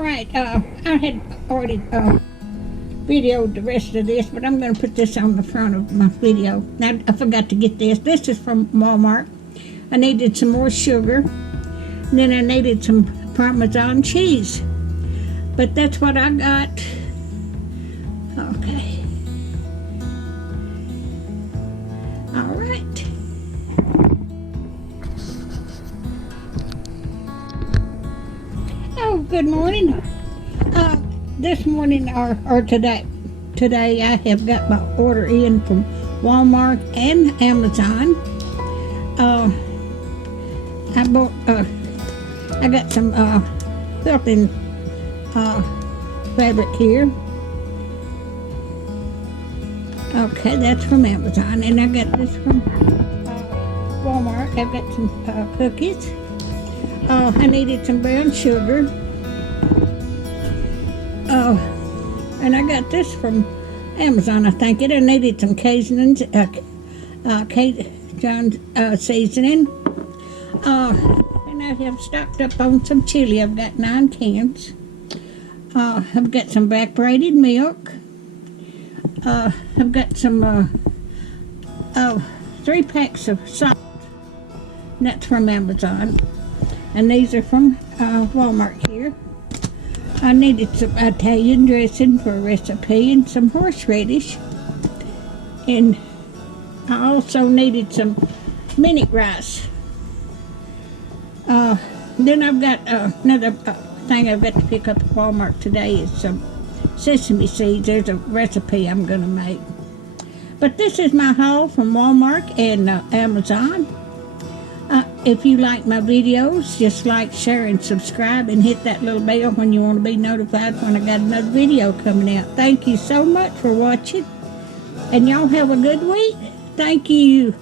Alright, I had already videoed the rest of this, but I'm going to put this on the front of my video. Now, I forgot to get this. This is from Walmart. I needed some more sugar. And then I needed some Parmesan cheese. But that's what I got. Okay. Alright. Oh, good morning. This morning or today I have got my order in from Walmart and Amazon. I got some quilting fabric here. Okay, that's from Amazon, and I got this from Walmart. I've got some cookies. I needed some brown sugar. And I got this from Amazon, I think. I needed some Cajun seasoning. And I have stocked up on some chili. I've got 9 cans. I've got some evaporated milk. I've got some 3 packs of salt. And that's from Amazon. And these are from Walmart here. I needed some Italian dressing for a recipe and some horseradish. And I also needed some minute rice. Then I've got another thing I've got to pick up at Walmart today is some sesame seeds. There's a recipe I'm going to make. But this is my haul from Walmart and Amazon. If you like my videos, just like, share, and subscribe, and hit that little bell when you want to be notified when I got another video coming out. Thank you so much for watching, and y'all have a good week. Thank you.